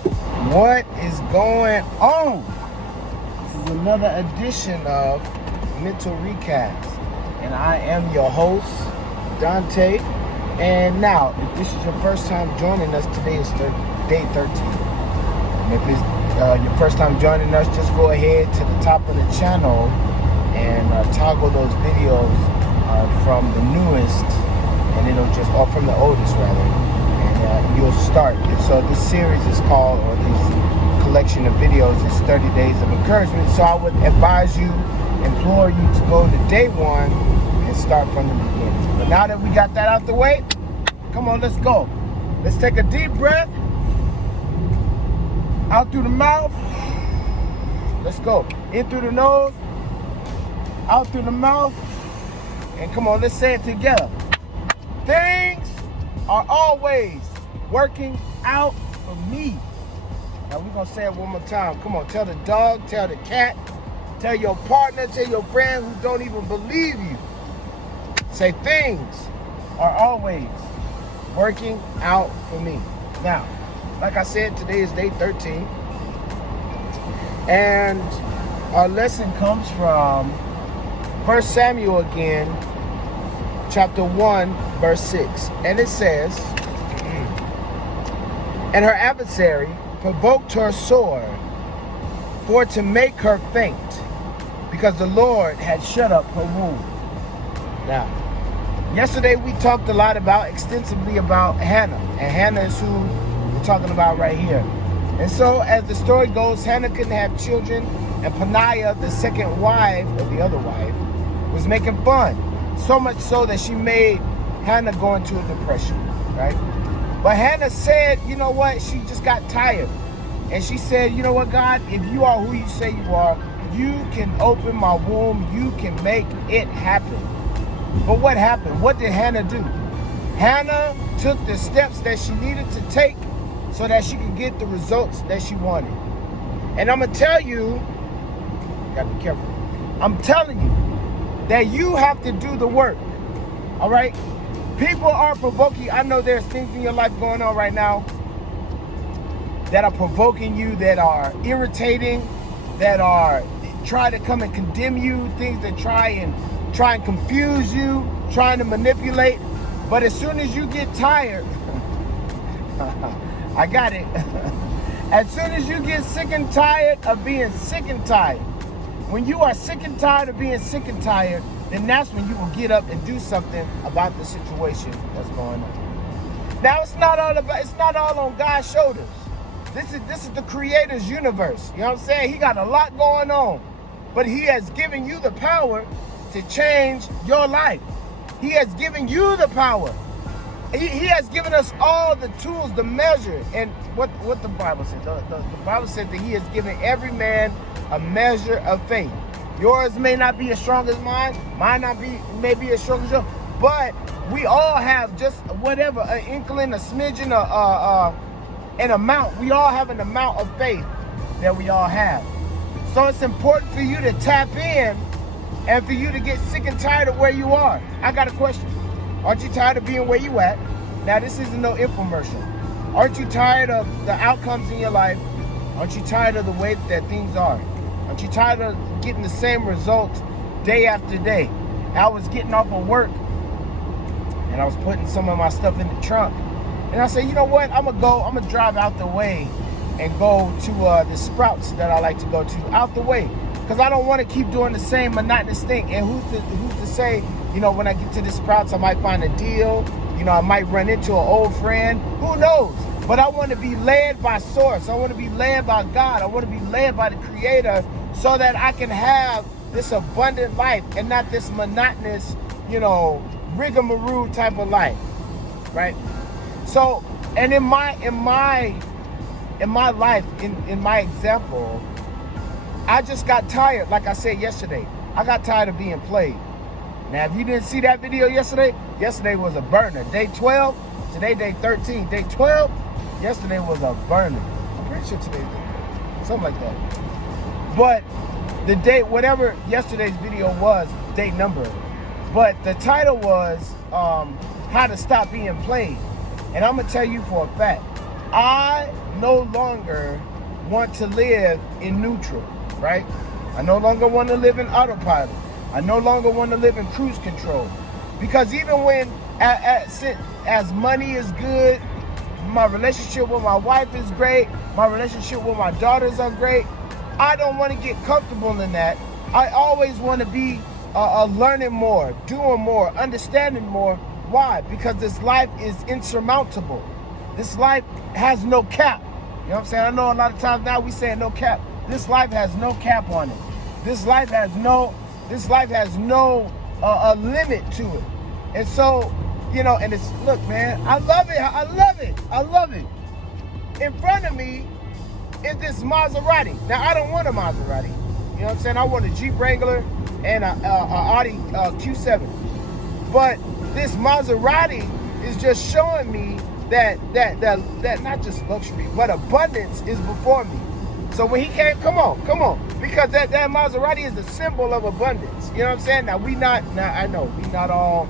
What is going on? This is another edition of Mental Recast, and I am your host, Dante. And now, if this is your first time joining us, today is day 13. And if it's your first time joining us, just go ahead to the top of the channel and toggle those videos from the newest, and it'll just, or from the oldest rather. You'll start. And so this series is called, or this collection of videos is 30 Days of Encouragement. So I would advise you, implore you to go to day 1 and start from the beginning. But now that we got that out the way, come on, let's go. Let's take a deep breath. Out through the mouth. Let's go. In through the nose. Out through the mouth. And come on, let's say it together. Things are always working out for me. Now we're gonna say it one more time. Come on, tell the dog, tell the cat, tell your partner, tell your friend who don't even believe you. Say, things are always working out for me. Now, like I said, today is day 13. And our lesson comes from 1 Samuel again, chapter 1, verse 6. And it says, and her adversary provoked her sore for to make her faint, because the Lord had shut up her womb. Now, yesterday we talked extensively about Hannah. And Hannah is who we're talking about right here. And so, as the story goes, Hannah couldn't have children, and Peninnah, the second wife, or the other wife, was making fun. So much so that she made Hannah go into a depression, right? But Hannah said, you know what? She just got tired. And she said, you know what, God? If you are who you say you are, you can open my womb. You can make it happen. But what happened? What did Hannah do? Hannah took the steps that she needed to take so that she could get the results that she wanted. And I'm going to tell you, got to be careful. I'm telling you that you have to do the work. All right? People are provoking. I know there's things in your life going on right now that are provoking you, that are irritating, that are trying to come and condemn you, things that try and confuse you, trying to manipulate. But as soon as you get tired, I got it. As soon as you get sick and tired of being sick and tired, when you are sick and tired of being sick and tired, then that's when you will get up and do something about the situation that's going on. Now it's not all on God's shoulders. This is the Creator's universe. You know what I'm saying? He got a lot going on, but He has given you the power to change your life. He has given you the power. He has given us all the tools, the measure, and what the Bible says. The Bible says that He has given every man a measure of faith. Yours may not be as strong as mine. Mine may be as strong as yours. But we all have just whatever, an inkling, a smidgen, an amount. We all have an amount of faith that we all have. So it's important for you to tap in and for you to get sick and tired of where you are. I got a question. Aren't you tired of being where you at? Now, this isn't no infomercial. Aren't you tired of the outcomes in your life? Aren't you tired of the way that things are? Aren't you tired of getting the same results day after day? I was getting off of work and I was putting some of my stuff in the trunk. And I said, you know what? I'm gonna drive out the way and go to the Sprouts that I like to go to out the way. Because I don't want to keep doing the same monotonous thing. And who's to say, you know, when I get to the Sprouts, I might find a deal. You know, I might run into an old friend. Who knows? But I want to be led by Source. I want to be led by God. I want to be led by the Creator, so that I can have this abundant life and not this monotonous, you know, rigmarole type of life, right? So, and in my life, in my example, I just got tired. Like I said yesterday, I got tired of being played. Now, if you didn't see that video yesterday was a burner. Day 12, today day 13. Day 12, yesterday was a burner. I'm pretty sure today's day, something like that. But the date, whatever yesterday's video was, date number. But the title was how to stop being played. And I'm gonna tell you for a fact, I no longer want to live in neutral, right? I no longer want to live in autopilot. I no longer want to live in cruise control. Because even when, as money is good, my relationship with my wife is great, my relationship with my daughters are great, I don't want to get comfortable in that. I always want to be learning more, doing more, understanding more. Why? Because this life is insurmountable. This life has no cap. You know what I'm saying? I know a lot of times now we say no cap. This life has no cap on it. This life has no limit to it. And so, you know, and it's, look, man, I love it. In front of me is this Maserati. Now, I don't want a Maserati. You know what I'm saying? I want a Jeep Wrangler and a Audi Q7. But this Maserati is just showing me that not just luxury, but abundance is before me. So when he came, come on, because that Maserati is a symbol of abundance. You know what I'm saying? Now I know we not all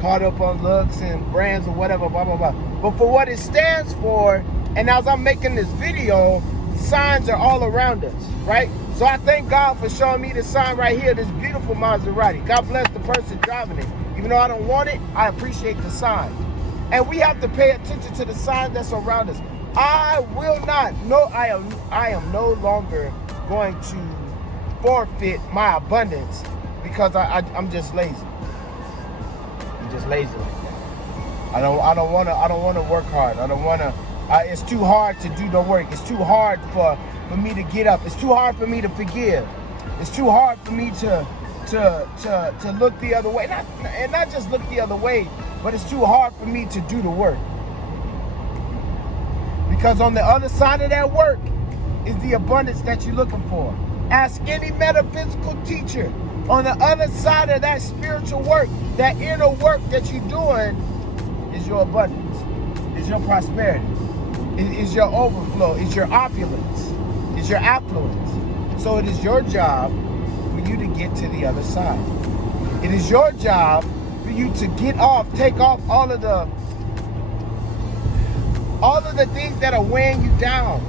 caught up on looks and brands or whatever, blah blah blah. But for what it stands for, and as I'm making this video, signs are all around us, right? So I thank God for showing me the sign right here, this beautiful Maserati. God bless the person driving it. Even though I don't want it, I appreciate the sign. And we have to pay attention to the sign that's around us. I am no longer going to forfeit my abundance because I'm just lazy. I'm just lazy like that. I don't want to work hard. I don't want to. It's too hard to do the work. It's too hard for me to get up. It's too hard for me to forgive. It's too hard for me to look the other way. Not just look the other way, but it's too hard for me to do the work. Because on the other side of that work is the abundance that you're looking for. Ask any metaphysical teacher. On the other side of that spiritual work, that inner work that you're doing, is your abundance, is your prosperity, is your overflow, is your opulence, is your affluence. So it is your job for you to get to the other side. It is your job for you to take off all of the things that are weighing you down,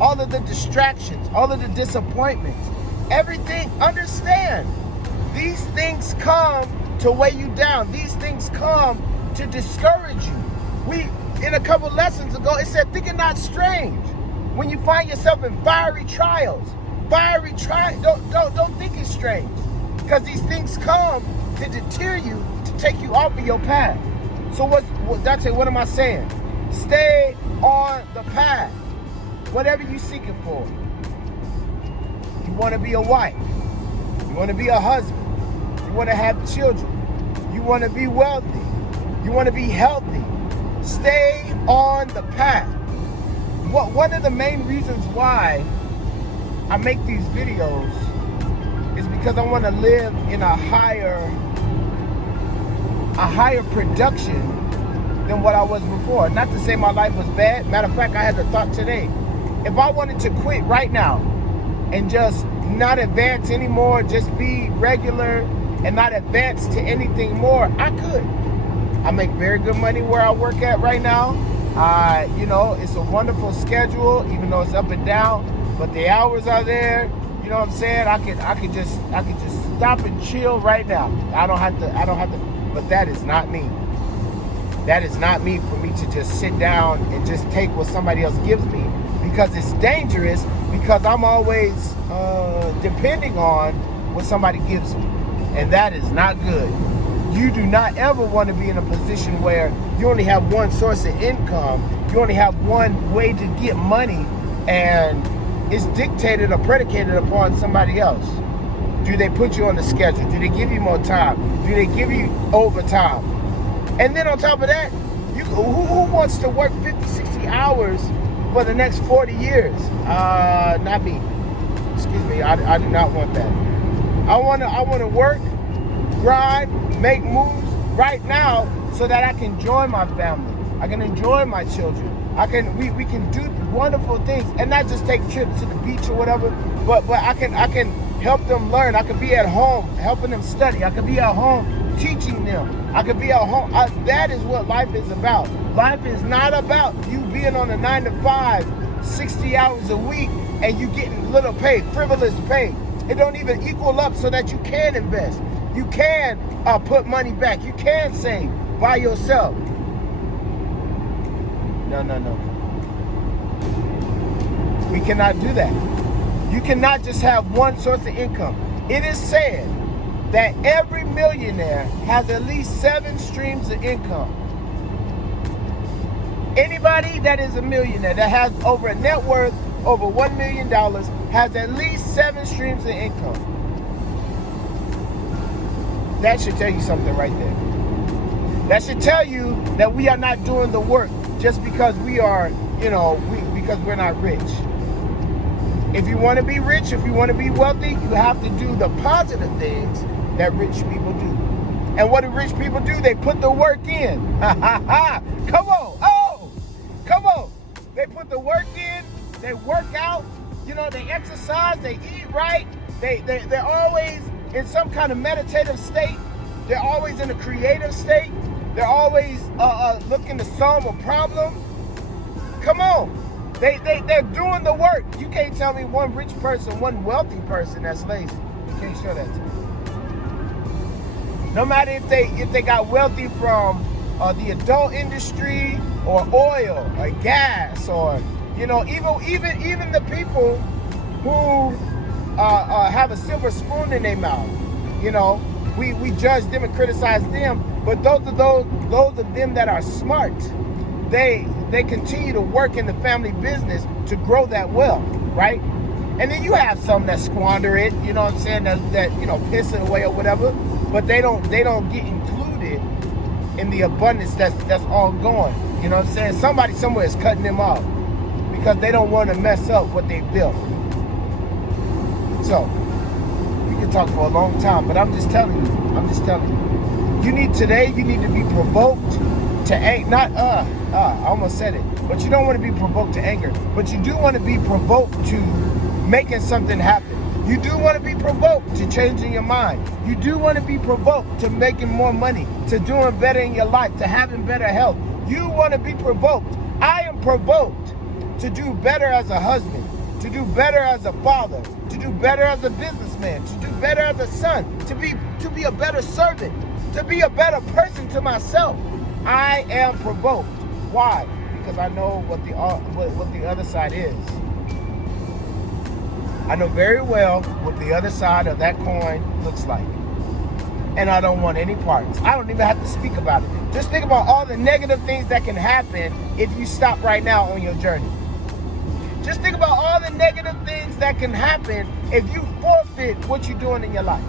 all of the distractions, all of the disappointments, everything. Understand, these things come to weigh you down. These things come to discourage you. In a couple lessons ago, it said, think it not strange when you find yourself in fiery trials. Don't think it's strange, because these things come to deter you, to take you off of your path. So Dr., what am I saying? Stay on the path, whatever you're seeking for. You want to be a wife. You want to be a husband. You want to have children. You want to be wealthy. You want to be healthy. Stay on the path. One of the main reasons why I make these videos is because I want to live in a higher production than what I was before. Not to say my life was bad. Matter of fact, I had the thought today. If I wanted to quit right now and just not advance anymore, just be regular and not advance to anything more, I could. I make very good money where I work at right now. It's a wonderful schedule, even though it's up and down, but the hours are there. You know what I'm saying? I could just stop and chill right now. I don't have to, but that is not me. That is not me, for me to just sit down and just take what somebody else gives me, because it's dangerous, because I'm always depending on what somebody gives me. And that is not good. You do not ever want to be in a position where you only have one source of income, you only have one way to get money, and it's dictated or predicated upon somebody else. Do they put you on the schedule? Do they give you more time? Do they give you overtime? And then on top of that, who wants to work 50, 60 hours for the next 40 years? Not me. Excuse me, I do not want that. I want to work, grind, make moves right now so that I can enjoy my family. I can enjoy my children. We can do wonderful things, and not just take trips to the beach or whatever, but I can help them learn. I could be at home helping them study. I could be at home teaching them. I could be at home. That is what life is about. Life is not about you being on a 9 to 5, 60 hours a week, and you getting little pay, frivolous pay. It don't even equal up so that you can invest. You can put money back. You can save by yourself. No. We cannot do that. You cannot just have one source of income. It is said that every millionaire has at least 7 streams of income. Anybody that is a millionaire that has over a net worth over $1 million has at least 7 streams of income. That should tell you something right there. That should tell you that we are not doing the work just because we are, because we're not rich. If you want to be rich, if you want to be wealthy, you have to do the positive things that rich people do. And what do rich people do? They put the work in. Come on. Oh, come on. They put the work in. They work out. They exercise. They eat right. They're always in some kind of meditative state. They're always in a creative state. They're always looking to solve a problem. Come on. They're doing the work. You can't tell me one rich person, one wealthy person that's lazy. You can't show that to me. No matter if they got wealthy from the adult industry or oil or gas or even the people who have a silver spoon in their mouth. We judge them and criticize them, but those of them that are smart, they continue to work in the family business to grow that wealth, right? And then you have some that squander it, that piss it away or whatever, but they don't get included in the abundance that's all going. Somebody somewhere is cutting them off because they don't want to mess up what they built. So we can talk for a long time, but I'm just telling you. You need to be provoked to anger. I almost said it. But you don't want to be provoked to anger. But you do want to be provoked to making something happen. You do want to be provoked to changing your mind. You do want to be provoked to making more money, to doing better in your life, to having better health. You want to be provoked. I am provoked to do better as a husband, to do better as a father, to do better as a businessman, to do better as a son, to be a better servant, to be a better person to myself. I am provoked. Why? Because I know what the other side is. I know very well what the other side of that coin looks like. And I don't want any parts. I don't even have to speak about it. Just think about all the negative things that can happen if you stop right now on your journey. Just think about all the negative things that can happen if you forfeit what you're doing in your life.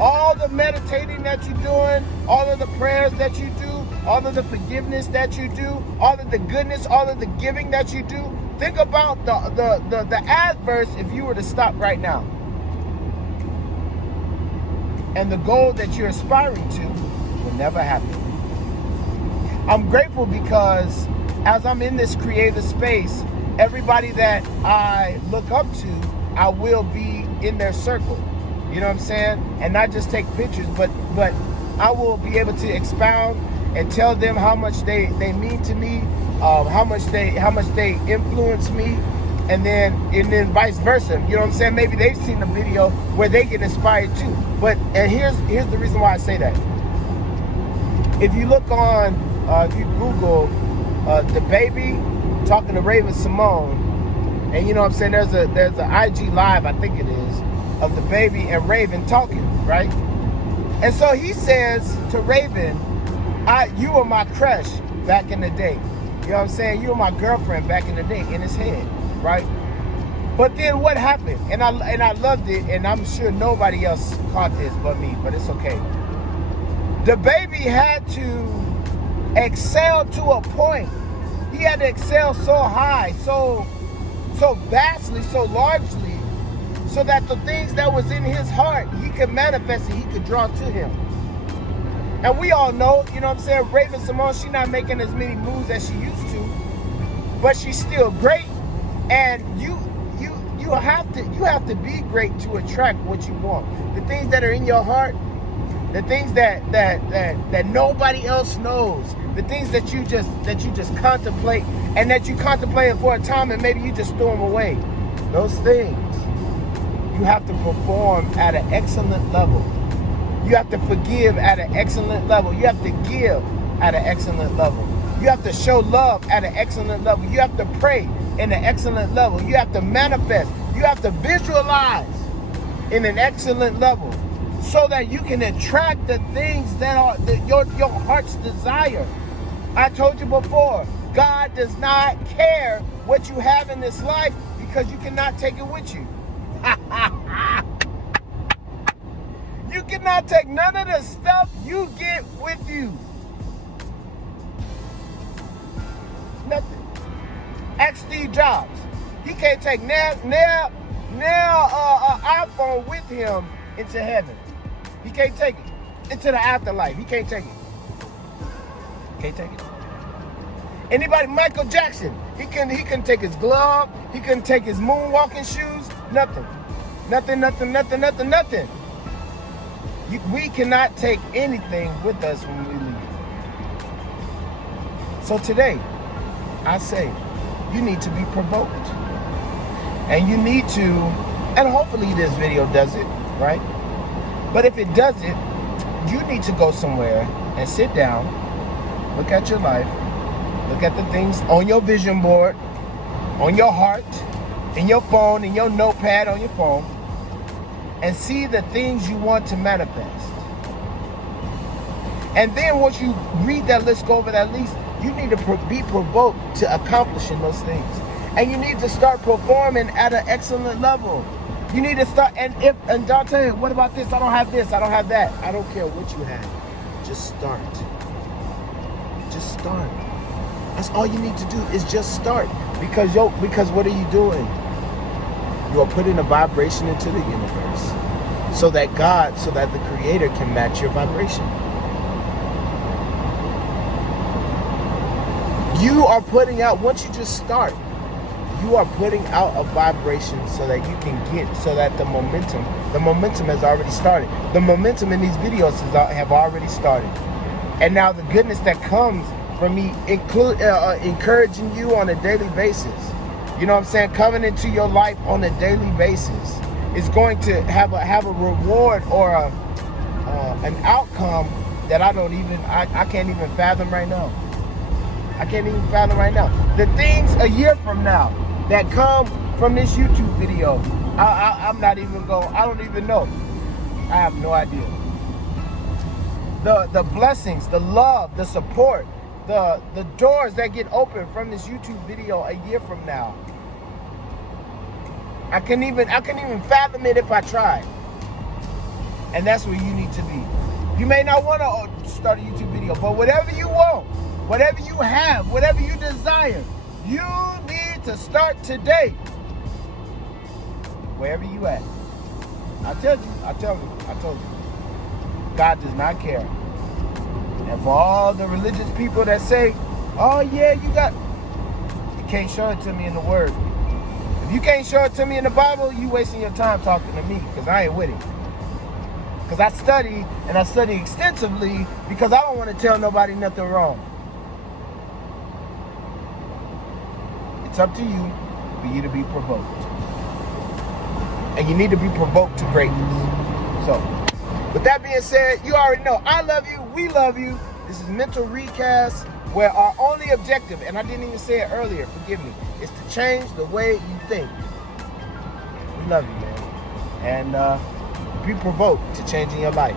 All the meditating that you're doing, all of the prayers that you do, all of the forgiveness that you do, all of the goodness, all of the giving that you do. Think about the adverse if you were to stop right now. And the goal that you're aspiring to will never happen. I'm grateful because as I'm in this creative space, everybody that I look up to, I will be in their circle. You know what I'm saying? And not just take pictures, but I will be able to expound and tell them how much they mean to me, how much they influence me, and then vice versa. You know what I'm saying? Maybe they've seen a video where they get inspired too. And here's the reason why I say that. If you look on, if you Google the Baby talking to Raven Simone, and you know what I'm saying, there's a IG live, I think it is, of the Baby and Raven talking, right? And so he says to Raven, you were my crush back in the day. You know what I'm saying? You were my girlfriend back in the day, in his head, right? But then what happened? And I loved it, and I'm sure nobody else caught this but me, but it's okay. The Baby had to excel to a point. He had to excel so high, so vastly, so largely, so that the things that was in his heart, he could manifest and he could draw to him. And we all know, you know what I'm saying, Raven Simone, she's not making as many moves as she used to, but she's still great. And you have to be great to attract what you want. The things that are in your heart, the things that nobody else knows, the things that you just contemplate, and that you contemplated for a time, and maybe you just threw them away. Those things you have to perform at an excellent level. You have to forgive at an excellent level. You have to give at an excellent level. You have to show love at an excellent level. You have to pray in an excellent level. You have to manifest. You have to visualize in an excellent level, so that you can attract the things that are your heart's desire. I told you before, God does not care what you have in this life, because you cannot take it with you. You cannot take none of the stuff you get with you. Nothing. Ask Steve Jobs. He can't take now iPhone with him into heaven. He can't take it into the afterlife. He can't take it. Can't take it. Anybody? Michael Jackson. He couldn't take his glove. He couldn't take his moonwalking shoes. Nothing. Nothing. We cannot take anything with us when we leave. So today, I say, you need to be provoked. And you need to, and hopefully this video does it, right? But if it doesn't, you need to go somewhere and sit down, look at your life, look at the things on your vision board, on your heart, in your phone, in your notepad on your phone, and see the things you want to manifest. And then once you read that list, go over that list, you need to be provoked to accomplishing those things. And you need to start performing at an excellent level. You need to start, and Dante, what about this? I don't have this, I don't have that. I don't care what you have. Just start. Just start. That's all you need to do, is just start. Because what are you doing? You are putting a vibration into the universe, so that the Creator can match your vibration. You are putting out, once you just start, you are putting out a vibration so that you can so that the momentum has already started. The momentum in these videos have already started. And now the goodness that comes from me encouraging you on a daily basis, you know what I'm saying, coming into your life on a daily basis, is going to have a reward or an outcome that I can't even fathom right now. I can't even fathom right now. The things a year from now that come from this YouTube video, I don't even know. I have no idea. The blessings, the love, the support, the doors that get open from this YouTube video a year from now, I couldn't even fathom it if I tried. And that's where you need to be. You may not want to start a YouTube video, but whatever you want, whatever you have, whatever you desire, you need to start today. Wherever you at. I told you. God does not care. And for all the religious people that say, oh yeah, you can't show it to me in the Word. If you can't show it to me in the Bible, you wasting your time talking to me, because I ain't with it. Because I study, and I study extensively, because I don't want to tell nobody nothing wrong. It's up to you for you to be provoked. And you need to be provoked to greatness. So, with that being said, you already know, I love you, we love you. This is Mental Recast, where our only objective, and I didn't even say it earlier, forgive me, is to change the way you think. We love you, man. And be provoked to changing your life.